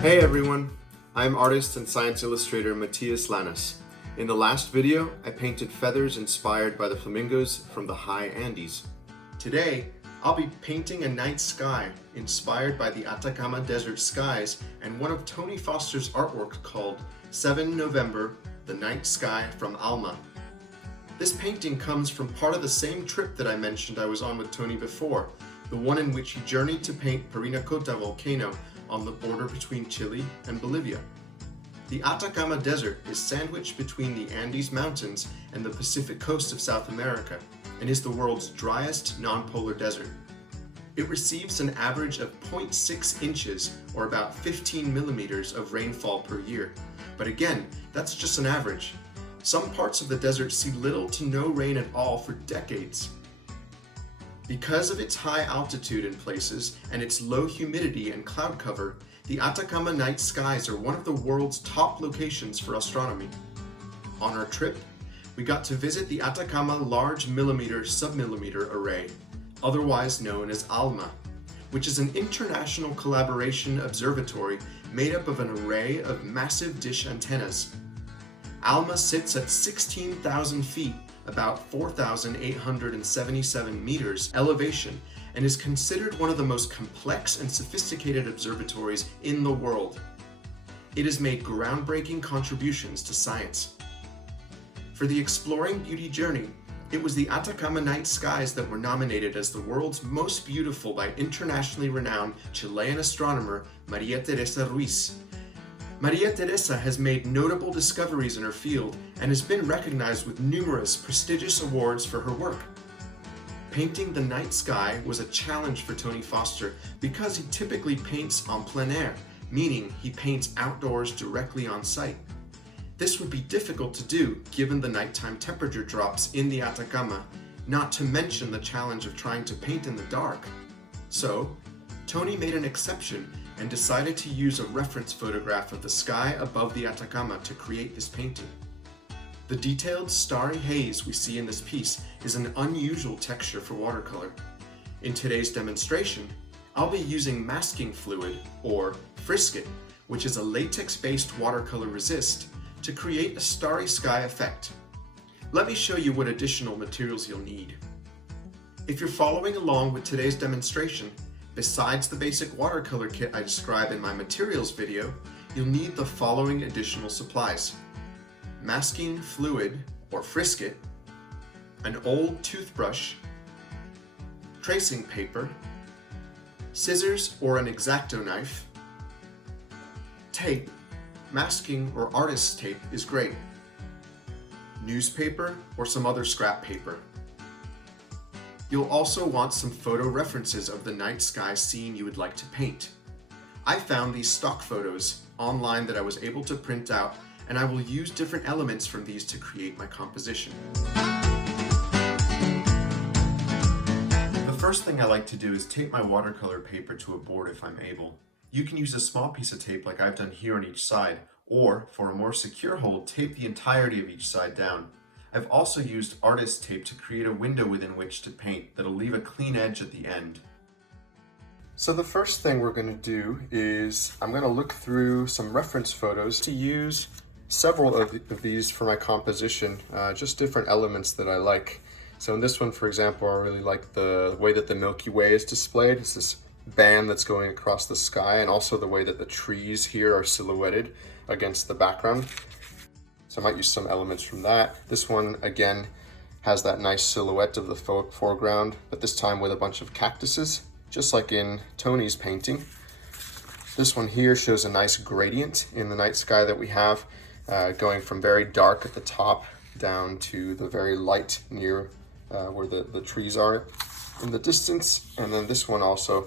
Hey everyone, I'm artist and science illustrator Mattias Lanas. In the last video, I painted feathers inspired by the flamingos from the high Andes. Today, I'll be painting a night sky inspired by the Atacama Desert skies and one of Tony Foster's artwork called 7 November, the Night Sky from Alma. This painting comes from part of the same trip that I mentioned I was on with Tony before, the one in which he journeyed to paint Parinacota volcano on the border between Chile and Bolivia. The Atacama Desert is sandwiched between the Andes Mountains and the Pacific coast of South America and is the world's driest non-polar desert. It receives an average of 0.6 inches or about 15 millimeters of rainfall per year. But again, that's just an average. Some parts of the desert see little to no rain at all for decades. Because of its high altitude in places and its low humidity and cloud cover, the Atacama night skies are one of the world's top locations for astronomy. On our trip, we got to visit the Atacama Large Millimeter Submillimeter Array, otherwise known as ALMA, which is an international collaboration observatory made up of an array of massive dish antennas. ALMA sits at 16,000 feet, about 4,877 meters elevation, and is considered one of the most complex and sophisticated observatories in the world. It has made groundbreaking contributions to science. For the Exploring Beauty journey, it was the Atacama night skies that were nominated as the world's most beautiful by internationally renowned Chilean astronomer Maria Teresa Ruiz. Maria Teresa has made notable discoveries in her field and has been recognized with numerous prestigious awards for her work. Painting the night sky was a challenge for Tony Foster because he typically paints en plein air, meaning he paints outdoors directly on site. This would be difficult to do given the nighttime temperature drops in the Atacama, not to mention the challenge of trying to paint in the dark. So, Tony made an exception and decided to use a reference photograph of the sky above the Atacama to create this painting. The detailed starry haze we see in this piece is an unusual texture for watercolor. In today's demonstration, I'll be using masking fluid, or Frisket, which is a latex-based watercolor resist, to create a starry sky effect. Let me show you what additional materials you'll need. If you're following along with today's demonstration, besides the basic watercolor kit I describe in my materials video, you'll need the following additional supplies: masking fluid, or Frisket, an old toothbrush, tracing paper, scissors or an X-acto knife, tape, masking or artist's tape is great, newspaper or some other scrap paper. You'll also want some photo references of the night sky scene you would like to paint. I found these stock photos online that I was able to print out, and I will use different elements from these to create my composition. The first thing I like to do is tape my watercolor paper to a board if I'm able. You can use a small piece of tape like I've done here on each side, or for a more secure hold, tape the entirety of each side down. I've also used artist tape to create a window within which to paint that'll leave a clean edge at the end. So the first thing we're going to do is I'm going to look through some reference photos to use several of these for my composition, just different elements that I like. So in this one, for example, I really like the way that the Milky Way is displayed. It's this band that's going across the sky, and also the way that the trees here are silhouetted against the background. So I might use some elements from that. This one, again, has that nice silhouette of the foreground, but this time with a bunch of cactuses, just like in Tony's painting. This one here shows a nice gradient in the night sky that we have, going from very dark at the top down to the very light near where the trees are in the distance. And then this one also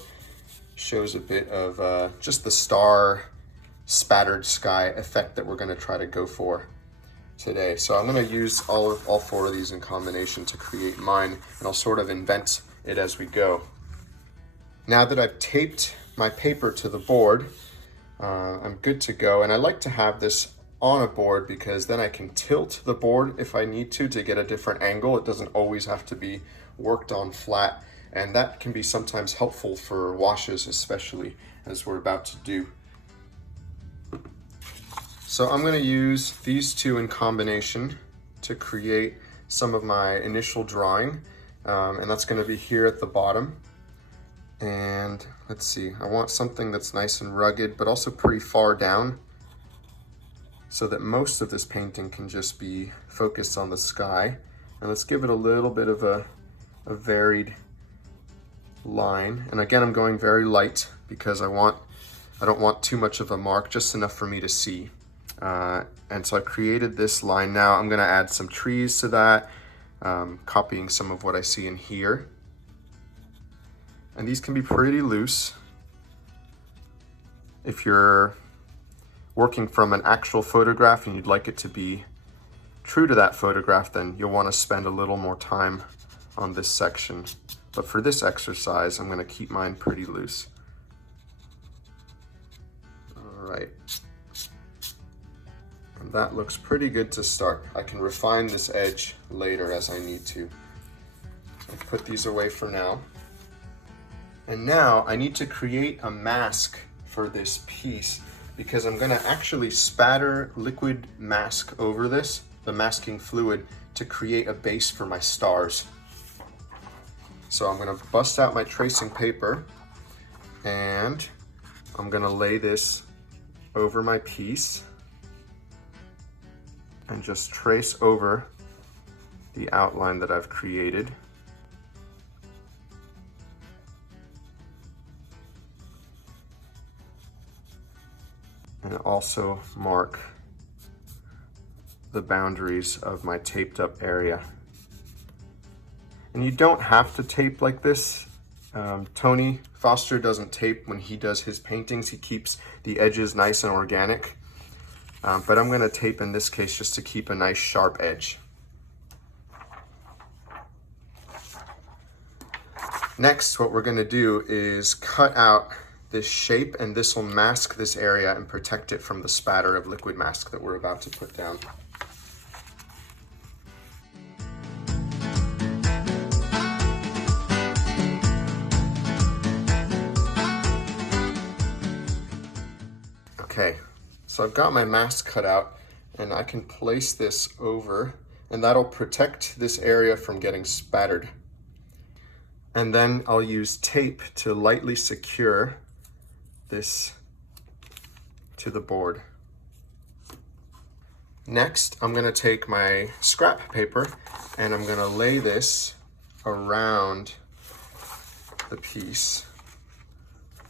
shows a bit of just the star spattered sky effect that we're going to try to go for today. So I'm going to use all four of these in combination to create mine, and I'll sort of invent it as we go. Now that I've taped my paper to the board, I'm good to go, and I like to have this on a board because then I can tilt the board if I need to get a different angle. It doesn't always have to be worked on flat, and that can be sometimes helpful for washes, especially as we're about to do. So I'm going to use these two in combination to create some of my initial drawing, and that's going to be here at the bottom. And let's see, I want something that's nice and rugged, but also pretty far down, so that most of this painting can just be focused on the sky. And let's give it a little bit of a varied line. And again, I'm going very light because I don't want too much of a mark, just enough for me to see. And so I created this line. Now I'm gonna add some trees to that, copying some of what I see in here. And these can be pretty loose. If you're working from an actual photograph and you'd like it to be true to that photograph, then you'll want to spend a little more time on this section. But for this exercise, I'm going to keep mine pretty loose. All right. And that looks pretty good to start. I can refine this edge later as I need to. I'll put these away for now. And now I need to create a mask for this piece, because I'm gonna actually spatter liquid mask over this, the masking fluid, to create a base for my stars. So I'm gonna bust out my tracing paper and I'm gonna lay this over my piece and just trace over the outline that I've created. And also mark the boundaries of my taped up area. And you don't have to tape like this. Tony Foster doesn't tape when he does his paintings. He keeps the edges nice and organic. But I'm gonna tape in this case just to keep a nice sharp edge. Next, what we're gonna do is cut out this shape, and this will mask this area and protect it from the spatter of liquid mask that we're about to put down. Okay, so I've got my mask cut out, and I can place this over, and that'll protect this area from getting spattered. And then I'll use tape to lightly secure this to the board. Next, I'm gonna take my scrap paper and I'm gonna lay this around the piece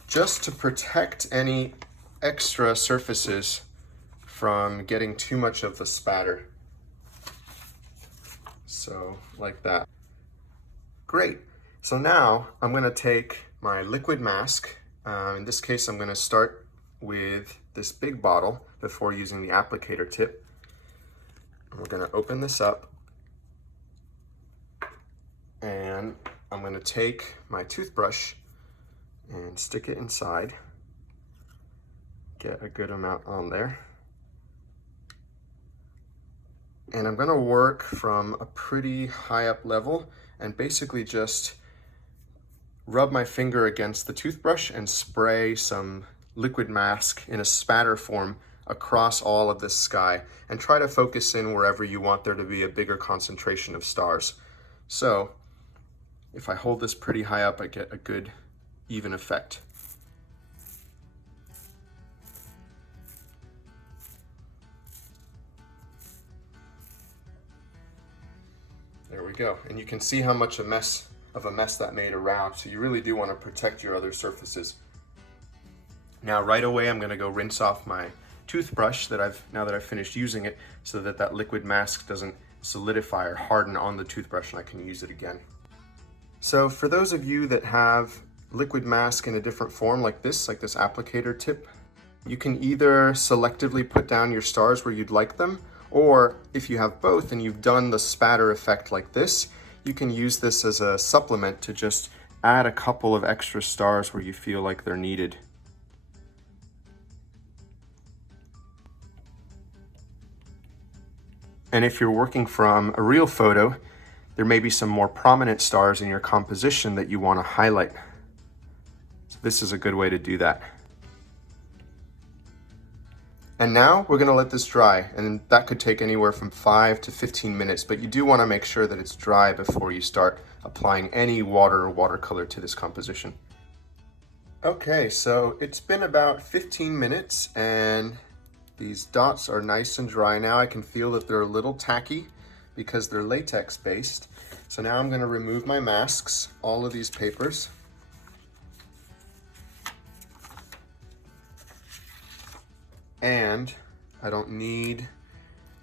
just to protect any extra surfaces from getting too much of the spatter. So, like that. Great. So now I'm gonna take my liquid mask. In this case, I'm gonna start with this big bottle before using the applicator tip. And we're gonna open this up, and I'm gonna take my toothbrush and stick it inside. Get a good amount on there. And I'm gonna work from a pretty high up level and basically just rub my finger against the toothbrush and spray some liquid mask in a spatter form across all of this sky, and try to focus in wherever you want there to be a bigger concentration of stars. So if I hold this pretty high up, I get a good even effect. There we go. And you can see how much of a mess that made around. So you really do want to protect your other surfaces. Now right away I'm going to go rinse off my toothbrush now that I've finished using it, so that that liquid mask doesn't solidify or harden on the toothbrush and I can use it again. So for those of you that have liquid mask in a different form like this applicator tip, you can either selectively put down your stars where you'd like them, or if you have both and you've done the spatter effect like this, you can use this as a supplement to just add a couple of extra stars where you feel like they're needed. And if you're working from a real photo, there may be some more prominent stars in your composition that you want to highlight. So this is a good way to do that. And now we're gonna let this dry, and that could take anywhere from 5 to 15 minutes, but you do wanna make sure that it's dry before you start applying any water or watercolor to this composition. Okay, so it's been about 15 minutes and these dots are nice and dry now. I can feel that they're a little tacky because they're latex based. So now I'm gonna remove my masks, all of these papers. And I don't need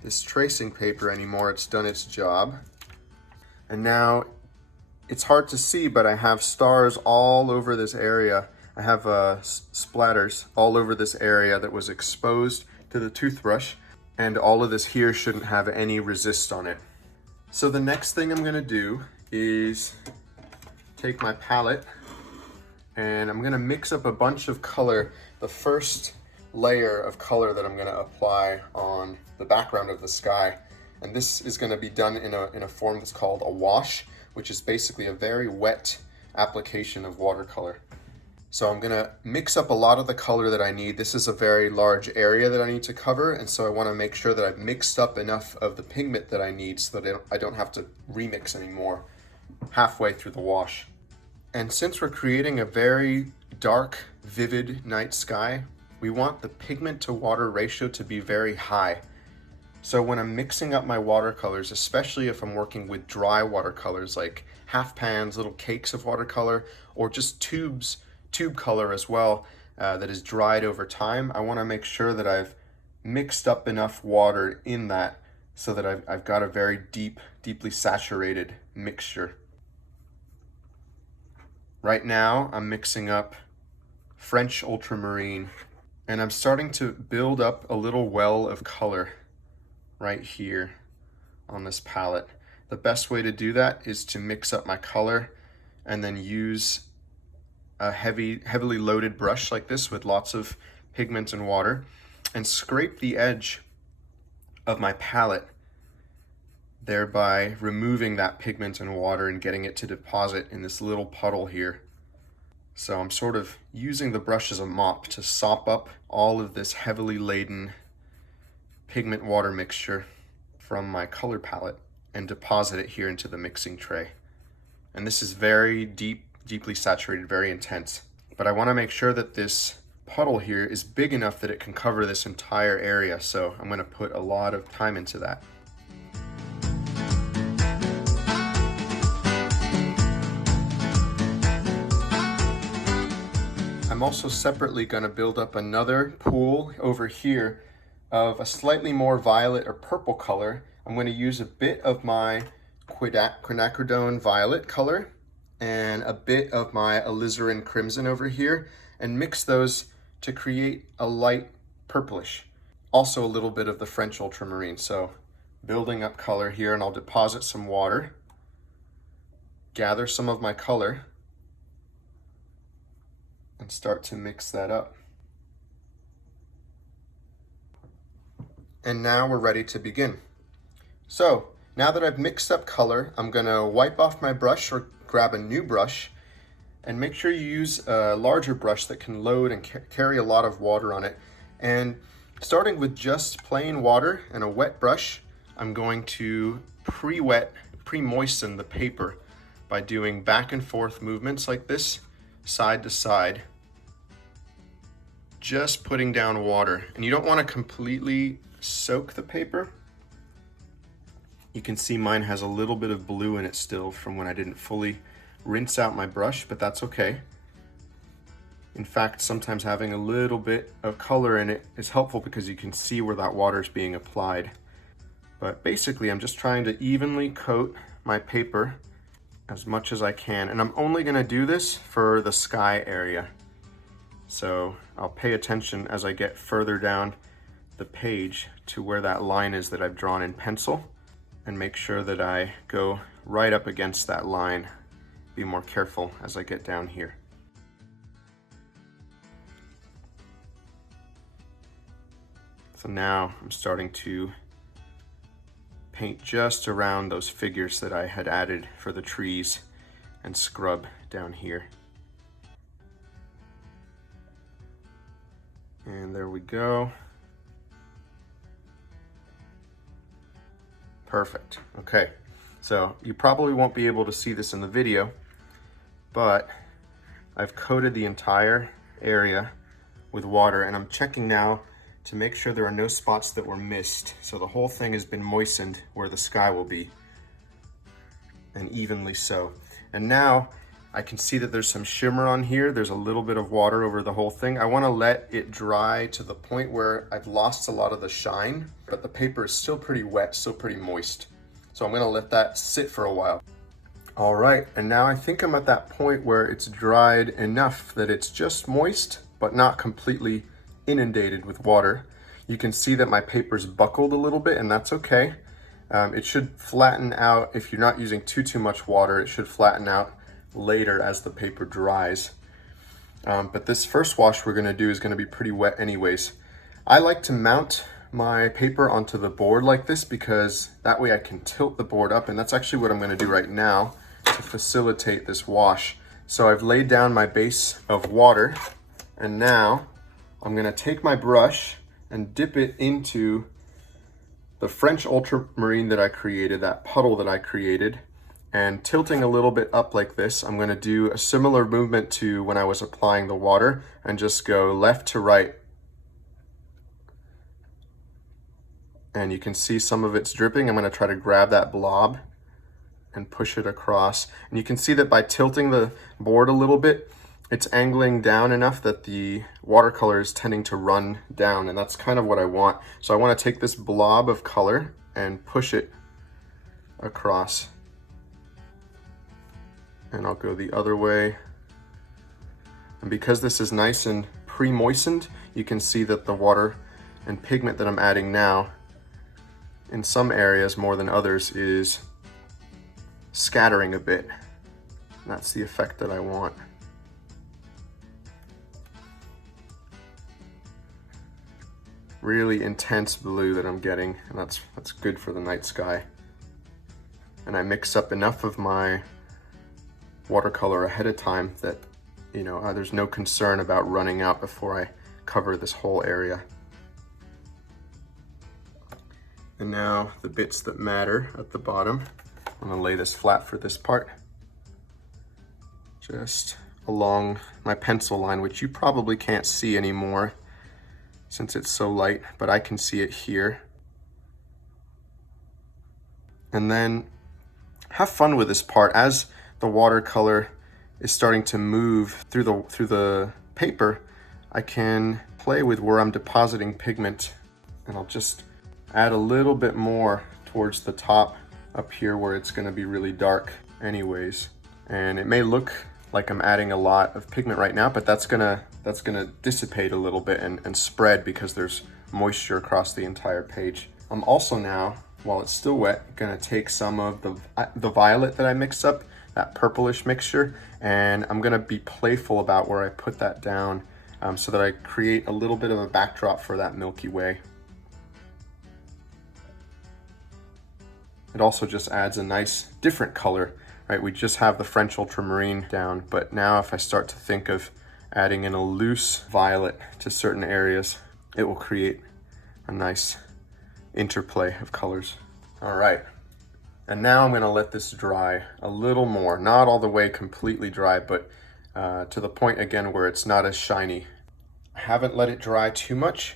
this tracing paper anymore. It's done its job. And now it's hard to see, but I have stars all over this area. I have splatters all over this area that was exposed to the toothbrush, and all of this here shouldn't have any resist on it. So the next thing I'm gonna do is take my palette and I'm gonna mix up a bunch of color. The first layer of color that I'm gonna apply on the background of the sky. And this is gonna be done in a form that's called a wash, which is basically a very wet application of watercolor. So I'm gonna mix up a lot of the color that I need. This is a very large area that I need to cover, and so I wanna make sure that I've mixed up enough of the pigment that I need so that I don't have to remix anymore halfway through the wash. And since we're creating a very dark, vivid night sky, we want the pigment to water ratio to be very high. So when I'm mixing up my watercolors, especially if I'm working with dry watercolors like half pans, little cakes of watercolor, or just tube color as well, that is dried over time, I wanna make sure that I've mixed up enough water in that so that I've got a very deeply saturated mixture. Right now, I'm mixing up French ultramarine, and I'm starting to build up a little well of color right here on this palette. The best way to do that is to mix up my color and then use a heavily loaded brush like this with lots of pigment and water and scrape the edge of my palette, thereby removing that pigment and water and getting it to deposit in this little puddle here. So I'm sort of using the brush as a mop to sop up all of this heavily laden pigment water mixture from my color palette and deposit it here into the mixing tray. And this is very deeply saturated, very intense. But I want to make sure that this puddle here is big enough that it can cover this entire area. So I'm going to put a lot of time into that. I'm also separately going to build up another pool over here of a slightly more violet or purple color. I'm going to use a bit of my quinacridone violet color and a bit of my Alizarin Crimson over here and mix those to create a light purplish. Also a little bit of the French ultramarine. So building up color here, and I'll deposit some water, gather some of my color, and start to mix that up. And now we're ready to begin. So now that I've mixed up color, I'm gonna wipe off my brush or grab a new brush, and make sure you use a larger brush that can load and carry a lot of water on it. And starting with just plain water and a wet brush, I'm going to pre-moisten the paper by doing back and forth movements like this, side to side, just putting down water. And you don't want to completely soak the paper. You can see mine has a little bit of blue in it still from when I didn't fully rinse out my brush, but that's okay. In fact, sometimes having a little bit of color in it is helpful because you can see where that water is being applied. But basically, I'm just trying to evenly coat my paper as much as I can. And I'm only gonna do this for the sky area. So I'll pay attention as I get further down the page to where that line is that I've drawn in pencil, and make sure that I go right up against that line. Be more careful as I get down here. So now I'm starting to paint just around those figures that I had added for the trees and scrub down here. And there we go. Perfect. Okay, so you probably won't be able to see this in the video, but I've coated the entire area with water, and I'm checking now to make sure there are no spots that were missed. So the whole thing has been moistened where the sky will be, and evenly so. And now I can see that there's some shimmer on here. There's a little bit of water over the whole thing. I want to let it dry to the point where I've lost a lot of the shine, but the paper is still pretty wet, still pretty moist. So I'm going to let that sit for a while. All right, and now I think I'm at that point where it's dried enough that it's just moist, but not completely inundated with water. You can see that my paper's buckled a little bit, and that's okay. It should flatten out. If you're not using too much water, it should flatten out later as the paper dries. But this first wash we're gonna do is gonna be pretty wet anyways. I like to mount my paper onto the board like this because that way I can tilt the board up, and that's actually what I'm gonna do right now to facilitate this wash. So I've laid down my base of water, and now I'm gonna take my brush and dip it into the French ultramarine that I created, that puddle that I created, and tilting a little bit up like this, I'm gonna do a similar movement to when I was applying the water and just go left to right. And you can see some of it's dripping. I'm gonna try to grab that blob and push it across. And you can see that by tilting the board a little bit, it's angling down enough that the watercolor is tending to run down, and that's kind of what I want. So I want to take this blob of color and push it across. And I'll go the other way. And because this is nice and pre-moistened, you can see that the water and pigment that I'm adding now, in some areas more than others, is scattering a bit. And that's the effect that I want. Really intense blue that I'm getting, and that's good for the night sky. And I mix up enough of my watercolor ahead of time that, you know, there's no concern about running out before I cover this whole area. And now the bits that matter at the bottom. I'm gonna lay this flat for this part, just along my pencil line, which you probably can't see anymore since it's so light, but I can see it here. And then have fun with this part. As the watercolor is starting to move through the paper, I can play with where I'm depositing pigment, and I'll just add a little bit more towards the top up here where it's gonna be really dark anyways. And it may look like I'm adding a lot of pigment right now, but that's gonna dissipate a little bit and spread because there's moisture across the entire page. I'm also now, while it's still wet, gonna take some of the violet that I mixed up, that purplish mixture, and I'm gonna be playful about where I put that down so that I create a little bit of a backdrop for that Milky Way. It also just adds a nice different color, right? We just have the French ultramarine down, but now if I start to think of adding in a loose violet to certain areas, it will create a nice interplay of colors. All right, and now I'm gonna let this dry a little more, not all the way completely dry, but to the point again where it's not as shiny. I haven't let it dry too much,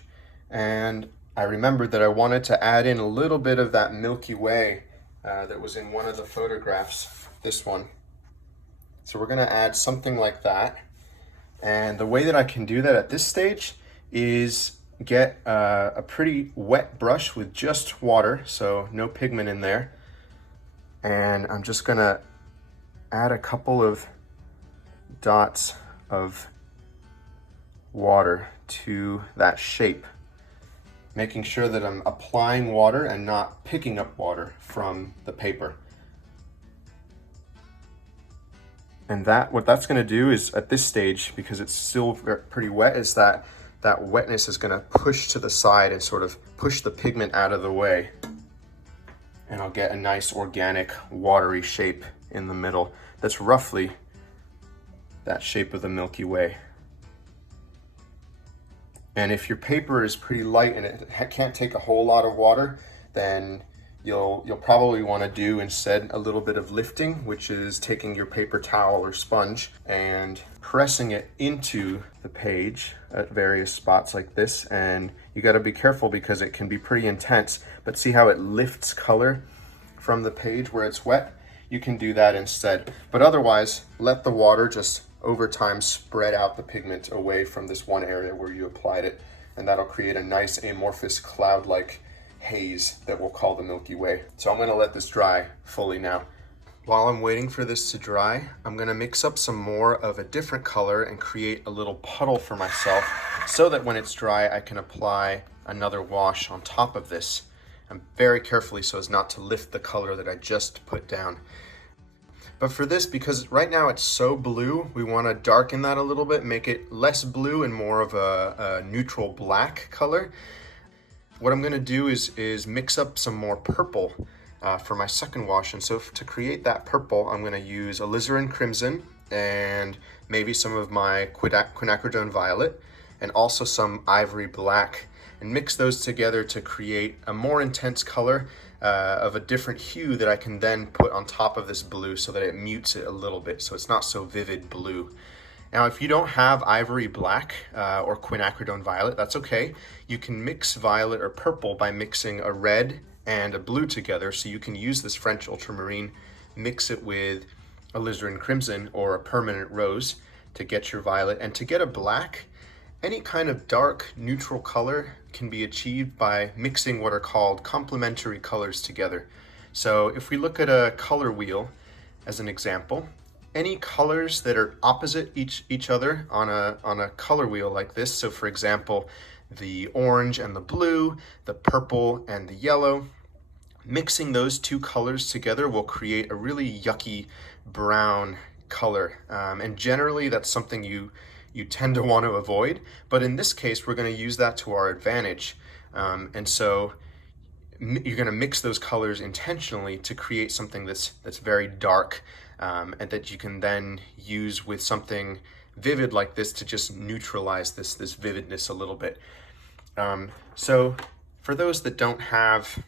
and I remembered that I wanted to add in a little bit of that Milky Way that was in one of the photographs, this one. So we're gonna add something like that. And the way that I can do that at this stage is get a pretty wet brush with just water, so no pigment in there. And I'm just gonna add a couple of dots of water to that shape, making sure that I'm applying water and not picking up water from the paper. And what that's gonna do is, at this stage, because it's still pretty wet, is that wetness is gonna push to the side and sort of push the pigment out of the way. And I'll get a nice organic watery shape in the middle that's roughly that shape of the Milky Way. And if your paper is pretty light and it can't take a whole lot of water, then you'll probably want to do instead a little bit of lifting, which is taking your paper towel or sponge and pressing it into the page at various spots like this. And you got to be careful because it can be pretty intense, but see how it lifts color from the page where it's wet? You can do that instead. But otherwise, let the water just over time spread out the pigment away from this one area where you applied it, and that'll create a nice amorphous cloud-like haze that we'll call the Milky Way. So I'm gonna let this dry fully now. While I'm waiting for this to dry, I'm gonna mix up some more of a different color and create a little puddle for myself so that when it's dry, I can apply another wash on top of this. And very carefully so as not to lift the color that I just put down. But for this, because right now it's so blue, we want to darken that a little bit, make it less blue and more of a neutral black color. What I'm going to do is mix up some more purple for my second wash. And so to create that purple, I'm going to use Alizarin Crimson and maybe some of my quinacridone violet and also some ivory black, and mix those together to create a more intense color of a different hue that I can then put on top of this blue so that it mutes it a little bit so it's not so vivid blue. Now, if you don't have ivory black or quinacridone violet, that's okay. You can mix violet or purple by mixing a red and a blue together. So you can use this French ultramarine, mix it with alizarin crimson or a permanent rose to get your violet. And to get a black, any kind of dark neutral color can be achieved by mixing what are called complementary colors together. So if we look at a color wheel as an example, any colors that are opposite each other on a color wheel like this, so for example, the orange and the blue, the purple and the yellow, mixing those two colors together will create a really yucky brown color. And generally that's something you tend to want to avoid, but in this case, we're going to use that to our advantage. And so you're going to mix those colors intentionally to create something that's very dark, and that you can then use with something vivid like this to just neutralize this vividness a little bit. So for those that don't have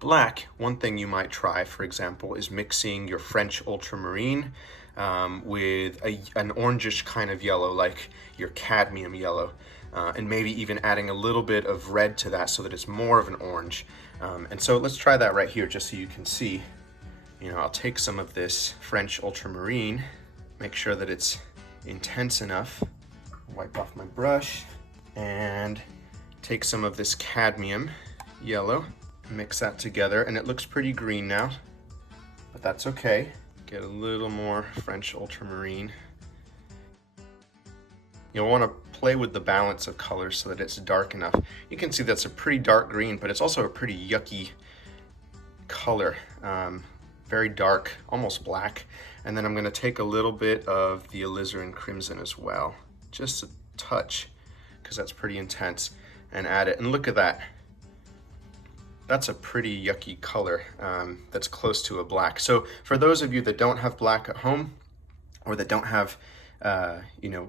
black, one thing you might try, for example, is mixing your French ultramarine with an orangish kind of yellow, like your cadmium yellow, and maybe even adding a little bit of red to that so that it's more of an orange. And so let's try that right here just so you can see. I'll take some of this French ultramarine, make sure that it's intense enough, wipe off my brush, and take some of this cadmium yellow, mix that together, and it looks pretty green now, but that's okay. Get a little more French ultramarine. You'll want to play with the balance of colors so that it's dark enough. You can see that's a pretty dark green, but it's also a pretty yucky color. Very dark, almost black. And then I'm going to take a little bit of the alizarin crimson as well, just a touch, because that's pretty intense, and add it. And look at that. That's a pretty yucky color that's close to a black. So for those of you that don't have black at home, or that don't have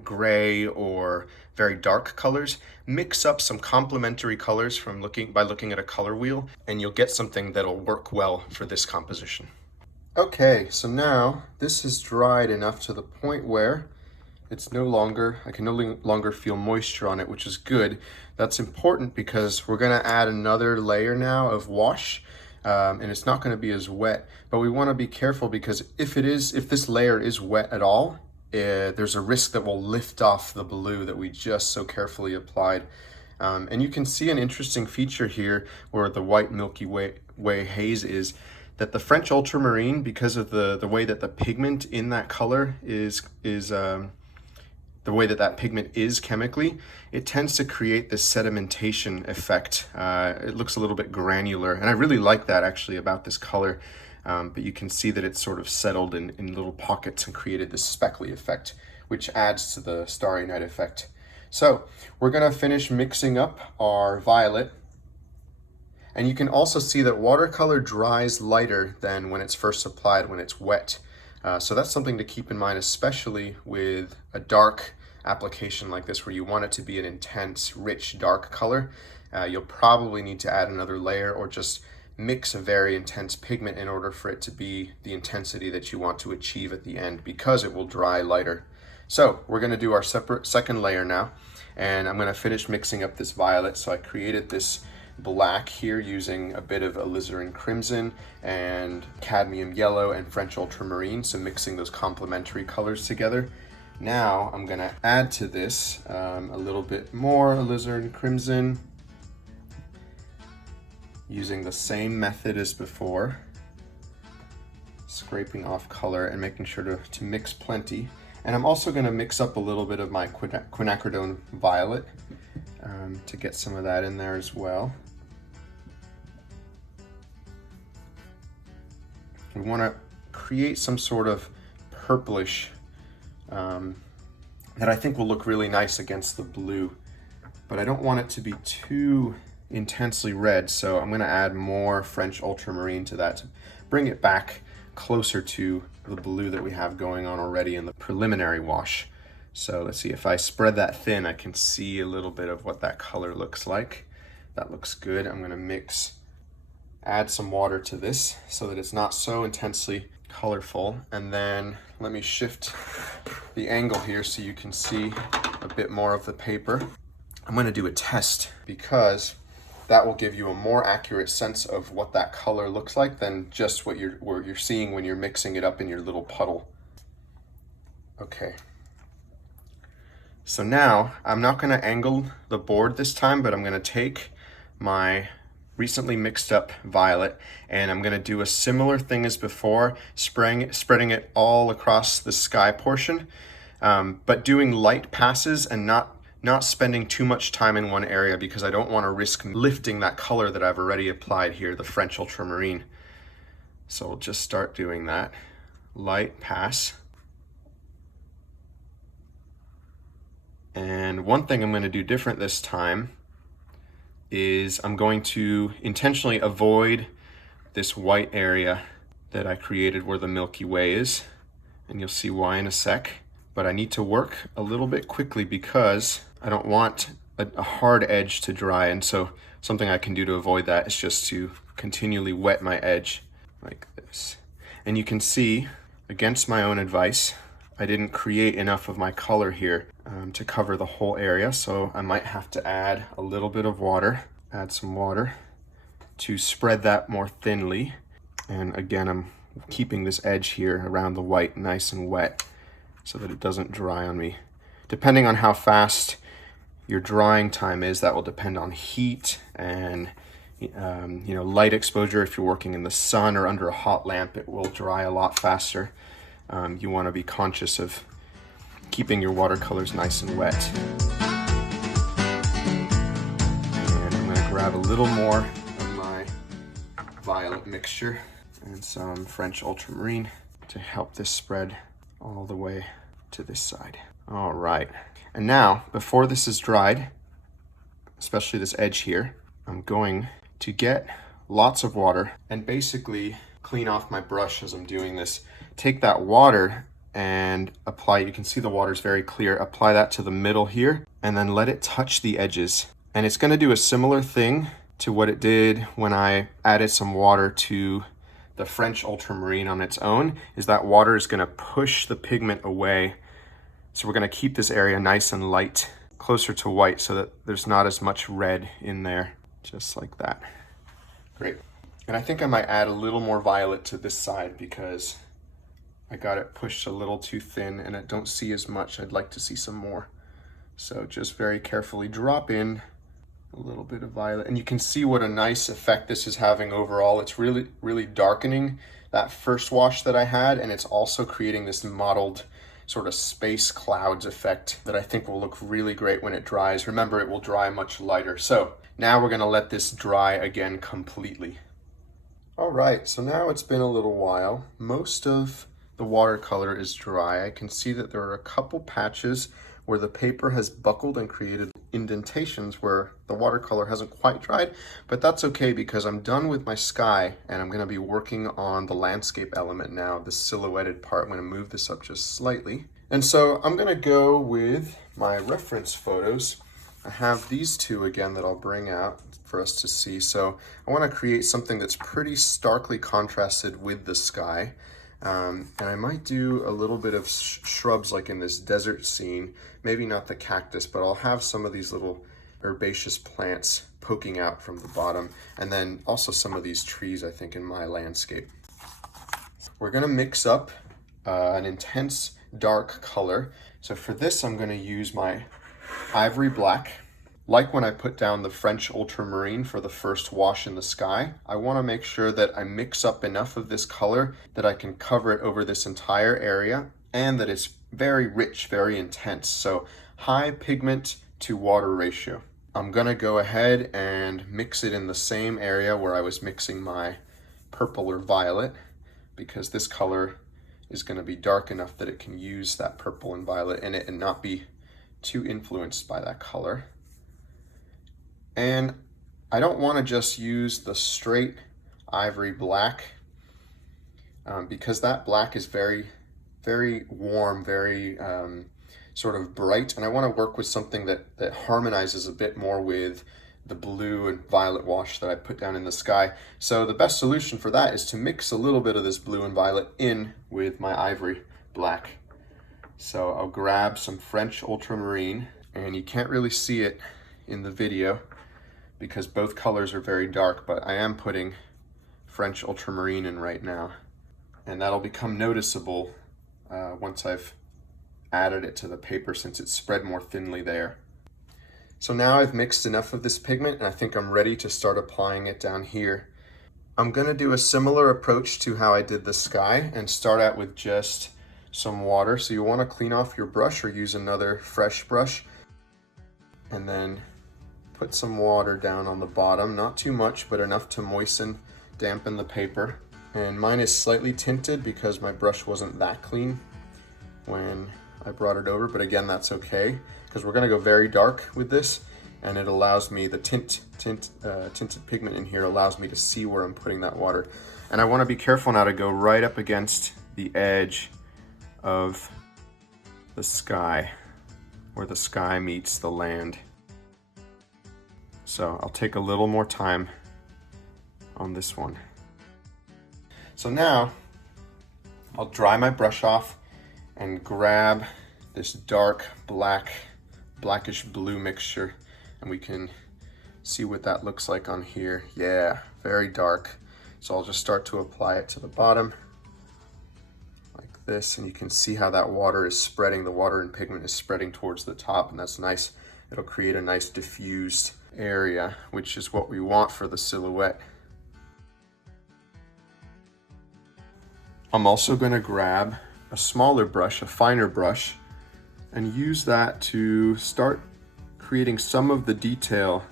gray or very dark colors, mix up some complementary colors by looking at a color wheel, and you'll get something that'll work well for this composition. Okay, so now this is dried enough to the point where I can no longer feel moisture on it, which is good. That's important because we're gonna add another layer now of wash, and it's not gonna be as wet, but we wanna be careful because if this layer is wet at all, there's a risk that we'll lift off the blue that we just so carefully applied. And you can see an interesting feature here where the white Milky Way haze is, that the French ultramarine, because of the way that the pigment in that color is the way that pigment is chemically, it tends to create this sedimentation effect. It looks a little bit granular, and I really like that actually about this color. But you can see that it's sort of settled in little pockets and created this speckly effect, which adds to the starry night effect. So we're gonna finish mixing up our violet. And you can also see that watercolor dries lighter than when it's first applied when it's wet. So that's something to keep in mind, especially with a dark application like this where you want it to be an intense, rich, dark color. You'll probably need to add another layer or just mix a very intense pigment in order for it to be the intensity that you want to achieve at the end, because it will dry lighter. So we're going to do our separate second layer now, and I'm going to finish mixing up this violet. So I created this black here using a bit of Alizarin Crimson and cadmium yellow and French Ultramarine, so mixing those complementary colors together. Now I'm going to add to this a little bit more Alizarin Crimson, using the same method as before, scraping off color and making sure to mix plenty. And I'm also going to mix up a little bit of my quinacridone violet to get some of that in there as well. We want to create some sort of purplish that I think will look really nice against the blue, but I don't want it to be too intensely red, so I'm going to add more French Ultramarine to that to bring it back closer to the blue that we have going on already in the preliminary wash. So let's see, if I spread that thin, I can see a little bit of what that color looks like. That looks good. I'm going to add some water to this so that it's not so intensely colorful. And then let me shift the angle here so you can see a bit more of the paper. I'm going to do a test, because that will give you a more accurate sense of what that color looks like than just what you're seeing when you're mixing it up in your little puddle. Okay. So now I'm not going to angle the board this time, but I'm going to take my recently mixed up violet and I'm going to do a similar thing as before, spreading it all across the sky portion, but doing light passes and not spending too much time in one area, because I don't want to risk lifting that color that I've already applied here, the French Ultramarine. So we'll just start doing that. Light pass. And one thing I'm going to do different this time is I'm going to intentionally avoid this white area that I created where the Milky Way is, and you'll see why in a sec. But I need to work a little bit quickly because I don't want a hard edge to dry, and so something I can do to avoid that is just to continually wet my edge like this. And you can see, against my own advice, I didn't create enough of my color here to cover the whole area, so I might have to add a little bit of water, add some water to spread that more thinly. And again, I'm keeping this edge here around the white nice and wet so that it doesn't dry on me. Depending on how fast your drying time is, that will depend on heat and light exposure. If you're working in the sun or under a hot lamp, it will dry a lot faster. You want to be conscious of keeping your watercolors nice and wet. And I'm going to grab a little more of my violet mixture and some French Ultramarine to help this spread all the way to this side. All right. And now, before this is dried, especially this edge here, I'm going to get lots of water and basically clean off my brush as I'm doing this. Take that water and apply, you can see the water is very clear, apply that to the middle here and then let it touch the edges. And it's going to do a similar thing to what it did when I added some water to the French Ultramarine on its own, is that water is going to push the pigment away. So we're going to keep this area nice and light, closer to white, so that there's not as much red in there, just like that. Great. And I think I might add a little more violet to this side because I got it pushed a little too thin and I don't see as much. I'd like to see some more. So just very carefully drop in a little bit of violet. And you can see what a nice effect this is having overall. It's really, really darkening that first wash that I had, and it's also creating this mottled sort of space clouds effect that I think will look really great when it dries. Remember, it will dry much lighter. So now we're going to let this dry again completely. All right, so now it's been a little while. Most of the watercolor is dry. I can see that there are a couple patches where the paper has buckled and created indentations where the watercolor hasn't quite dried, but that's okay because I'm done with my sky and I'm going to be working on the landscape element now, the silhouetted part. I'm going to move this up just slightly. And so I'm going to go with my reference photos I have these two again that I'll bring out for us to see. So I want to create something that's pretty starkly contrasted with the sky. And I might do a little bit of shrubs like in this desert scene, maybe not the cactus, but I'll have some of these little herbaceous plants poking out from the bottom, and then also some of these trees, I think, in my landscape. We're gonna mix up an intense dark color. So for this, I'm gonna use my ivory black. Like when I put down the French Ultramarine for the first wash in the sky, I wanna make sure that I mix up enough of this color that I can cover it over this entire area and that it's very rich, very intense. So high pigment to water ratio. I'm gonna go ahead and mix it in the same area where I was mixing my purple or violet, because this color is gonna be dark enough that it can use that purple and violet in it and not be too influenced by that color. And I don't wanna just use the straight ivory black because that black is very, very warm, very sort of bright, and I want to work with something that harmonizes a bit more with the blue and violet wash that I put down in the sky. So the best solution for that is to mix a little bit of this blue and violet in with my ivory black. So I'll grab some French Ultramarine, and you can't really see it in the video because both colors are very dark, but I am putting French Ultramarine in right now, and that'll become noticeable once I've added it to the paper, since it's spread more thinly there. So now I've mixed enough of this pigment, and I think I'm ready to start applying it down here. I'm gonna do a similar approach to how I did the sky and start out with just some water. So you wanna clean off your brush or use another fresh brush, and then put some water down on the bottom, not too much, but enough to moisten, dampen the paper. And mine is slightly tinted because my brush wasn't that clean when I brought it over, but again, that's okay, because we're gonna go very dark with this, and it allows me, the tinted pigment in here allows me to see where I'm putting that water. And I wanna be careful now to go right up against the edge of the sky, where the sky meets the land. So I'll take a little more time on this one. So now I'll dry my brush off and grab this dark blackish blue mixture, and we can see what that looks like on here. Yeah, very dark. So I'll just start to apply it to the bottom like this, and you can see how that water is spreading. The water and pigment is spreading towards the top, and that's nice. It'll create a nice diffused area, which is what we want for the silhouette. I'm also going to grab a smaller brush, a finer brush, and use that to start creating some of the detail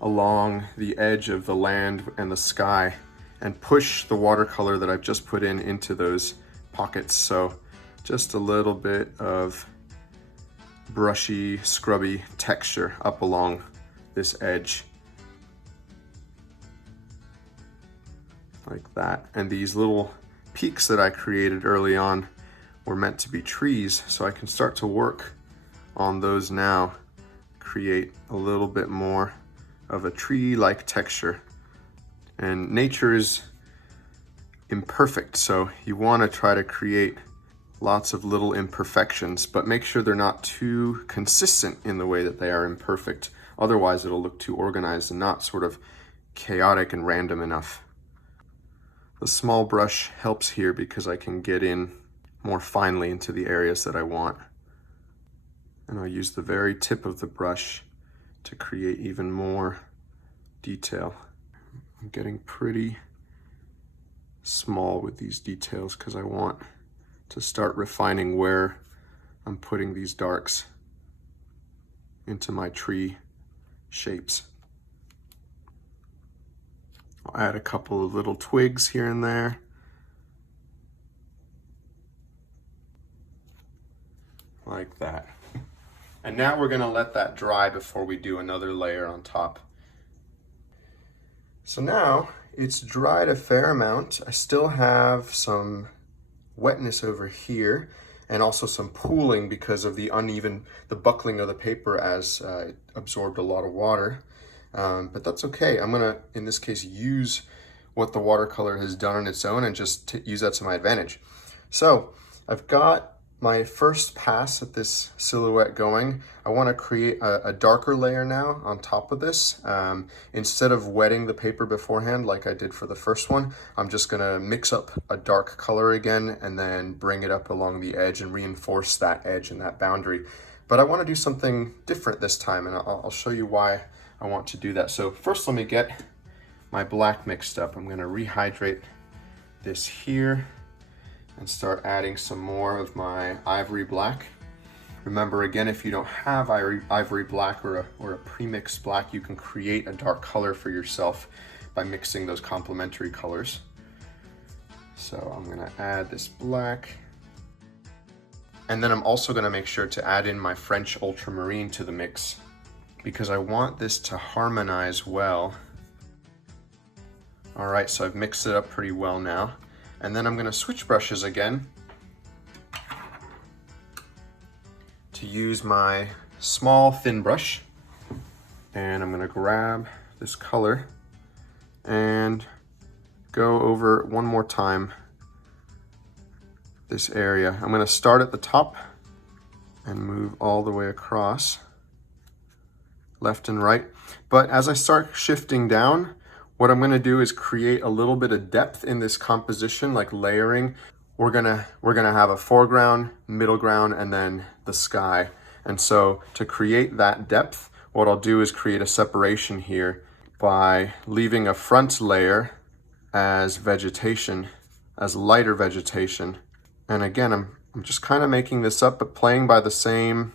along the edge of the land and the sky, and push the watercolor that I've just put in into those pockets. So just a little bit of brushy, scrubby texture up along this edge. Like that. And these little peaks that I created early on were meant to be trees, so I can start to work on those now, create a little bit more of a tree-like texture. And nature is imperfect, so you want to try to create lots of little imperfections, but make sure they're not too consistent in the way that they are imperfect. Otherwise it'll look too organized and not sort of chaotic and random enough. The small brush helps here because I can get in more finely into the areas that I want. And I'll use the very tip of the brush to create even more detail. I'm getting pretty small with these details because I want to start refining where I'm putting these darks into my tree shapes. I'll add a couple of little twigs here and there. Like that. And now we're gonna let that dry before we do another layer on top. So now it's dried a fair amount. I still have some wetness over here, and also some pooling because of the buckling of the paper as it absorbed a lot of water. But that's okay. I'm gonna, in this case, use what the watercolor has done on its own and just use that to my advantage. So I've got my first pass at this silhouette going. I want to create a darker layer now on top of this. Instead of wetting the paper beforehand like I did for the first one, I'm just going to mix up a dark color again and then bring it up along the edge and reinforce that edge and that boundary. But I want to do something different this time, and I'll show you why I want to do that. So first, let me get my black mixed up. I'm going to rehydrate this here and start adding some more of my ivory black. Remember, again, if you don't have ivory black or a pre-mixed black, you can create a dark color for yourself by mixing those complementary colors. So I'm gonna add this black. And then I'm also gonna make sure to add in my French Ultramarine to the mix because I want this to harmonize well. All right, so I've mixed it up pretty well now. And then I'm gonna switch brushes again to use my small thin brush. And I'm gonna grab this color and go over one more time this area. I'm gonna start at the top and move all the way across, left and right. But as I start shifting down, what I'm gonna do is create a little bit of depth in this composition, like layering. We're gonna have a foreground, middle ground, and then the sky. And so to create that depth, what I'll do is create a separation here by leaving a front layer as vegetation, as lighter vegetation. And again, I'm just kind of making this up, but playing by the same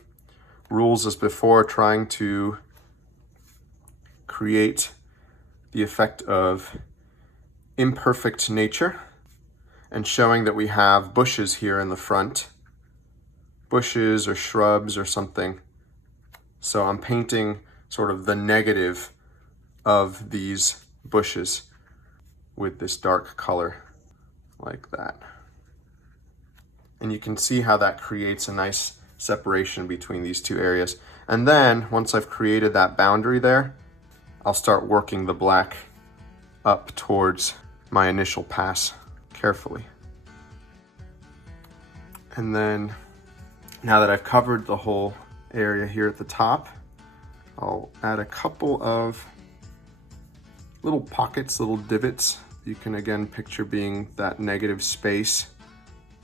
rules as before, trying to create the effect of imperfect nature and showing that we have bushes here in the front, bushes or shrubs or something. So I'm painting sort of the negative of these bushes with this dark color like that. And you can see how that creates a nice separation between these two areas. And then once I've created that boundary there, I'll start working the black up towards my initial pass carefully. And then now that I've covered the whole area here at the top, I'll add a couple of little pockets, little divots. You can again picture being that negative space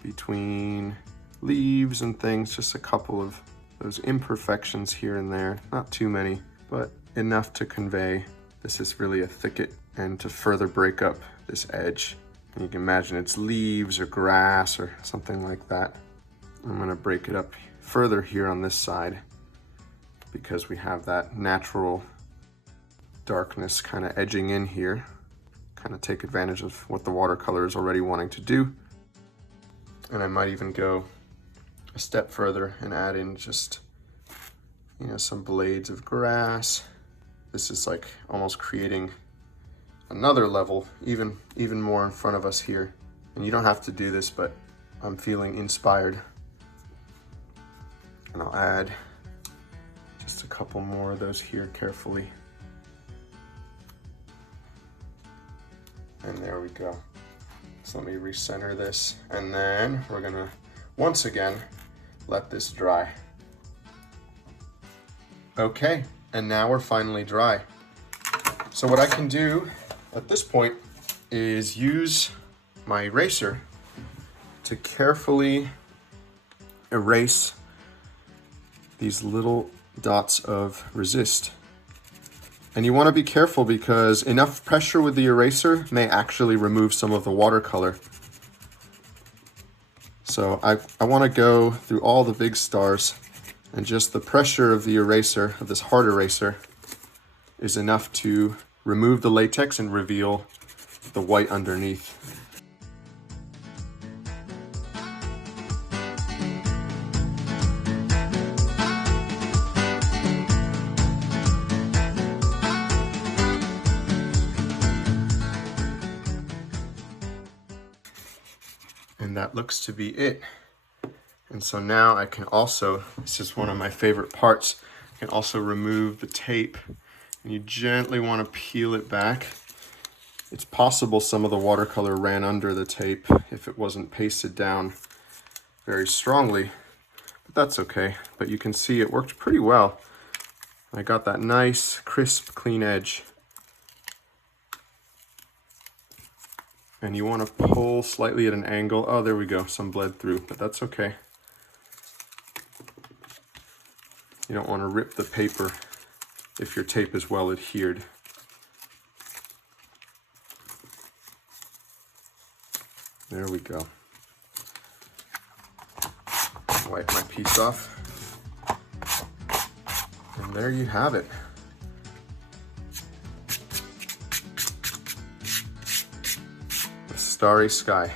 between leaves and things, just a couple of those imperfections here and there, not too many, but enough to convey this is really a thicket and to further break up this edge. And you can imagine it's leaves or grass or something like that. I'm gonna break it up further here on this side because we have that natural darkness kind of edging in here, kind of take advantage of what the watercolor is already wanting to do. And I might even go a step further and add in just, some blades of grass. This is like almost creating another level, even more in front of us here. And you don't have to do this, but I'm feeling inspired. And I'll add just a couple more of those here carefully. And there we go. So let me recenter this, and then we're gonna, once again, let this dry. Okay, and now we're finally dry. So what I can do at this point is use my eraser to carefully erase these little dots of resist. And you want to be careful because enough pressure with the eraser may actually remove some of the watercolor. So I want to go through all the big stars, and just the pressure of the eraser, of this hard eraser, is enough to remove the latex and reveal the white underneath. And that looks to be it. And so now I can also, this is one of my favorite parts, I can also remove the tape, and you gently want to peel it back. It's possible some of the watercolor ran under the tape if it wasn't pasted down very strongly, but that's okay. But you can see it worked pretty well. I got that nice, crisp, clean edge. And you want to pull slightly at an angle. Oh, there we go, some bled through, but that's okay. You don't want to rip the paper if your tape is well adhered. There we go. Wipe my piece off. And there you have it. A starry sky.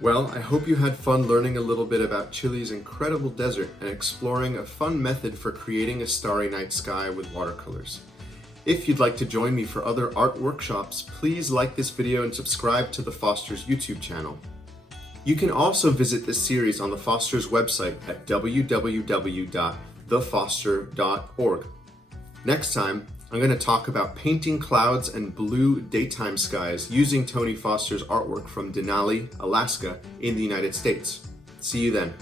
Well, I hope you had fun learning a little bit about Chile's incredible desert and exploring a fun method for creating a starry night sky with watercolors. If you'd like to join me for other art workshops, please like this video and subscribe to the Foster's YouTube channel. You can also visit this series on the Foster's website at www.thefoster.org. Next time, I'm going to talk about painting clouds and blue daytime skies using Tony Foster's artwork from Denali, Alaska in the United States. See you then.